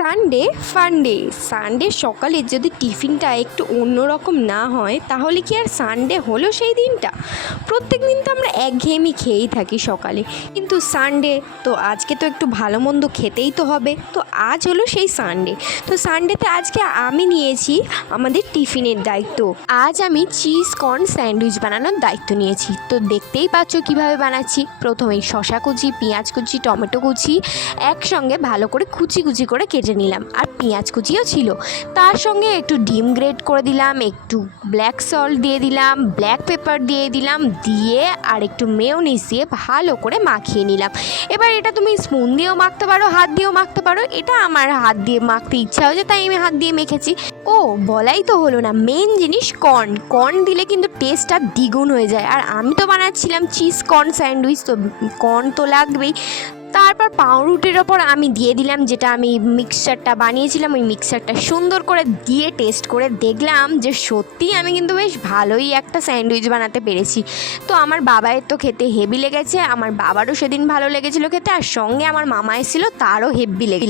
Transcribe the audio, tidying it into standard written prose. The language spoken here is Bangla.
সানডে ফান্ডে। সানডে সকালে যদি টিফিনটা একটু অন্যরকম না হয় তাহলে কি আর সানডে হলো সেই দিনটা? প্রত্যেক দিন তো আমরা একঘেয়েমি খেয়েই থাকি সকালে, কিন্তু সানডে তো আজকে তো একটু ভালো মন্দ খেতেই তো হবে। তো আজ হলো সেই সানডে। তো সানডেতে আজকে আমি নিয়েছি আমাদের টিফিনের দায়িত্ব। আজ আমি চিজ কর্ন স্যান্ডউইচ বানানোর দায়িত্ব নিয়েছি। তো দেখতেই পাচ্ছ কীভাবে বানাচ্ছি। প্রথমেই শসা কুচি, পেঁয়াজ কুচি, টমেটো কুচি একসঙ্গে ভালো করে কুচি কুচি করে কেটে নিলাম, আর পেঁয়াজ কুচিও ছিল। তার সঙ্গে একটু ডিম গ্রেট করে দিলাম, একটু ব্ল্যাক সল্ট দিয়ে দিলাম, ব্ল্যাক পেপার দিয়ে দিলাম, দিয়ে আর একটু মেয়োনিজ দিয়ে ভালো করে মাখিয়ে নিলাম। এবার এটা তুমি স্পুন দিয়েও মাখতে পারো, হাত দিয়েও মাখতে পারো। এটা আমার হাত দিয়ে মাখতে ইচ্ছা হয়েছে তাই আমি হাত দিয়ে মেখেছি। ও বলাই তো হলো না, মেন জিনিস কর্ন দিলে কিন্তু টেস্টটা দ্বিগুণ হয়ে যায়। আর আমি তো বানাচ্ছিলাম চিজ কর্ন স্যান্ডউইচ, তো কর্ন তো লাগবেই। তারপর পাউরুটির ওপর আমি দিয়ে দিলাম যেটা আমি মিক্সচারটা বানিয়েছিলাম, ওই মিক্সচারটা সুন্দর করে দিয়ে টেস্ট করে দেখলাম যে সত্যিই আমি কিন্তু বেশ ভালোই একটা স্যান্ডউইচ বানাতে পেরেছি। তো আমার বাবায়ের তো খেতে হেভি লেগেছে, আমার বাবারও সেদিন ভালো লেগেছিলো খেতে, আর সঙ্গে আমার মামা এসেছিলো, তারও হেভি লেগেছে।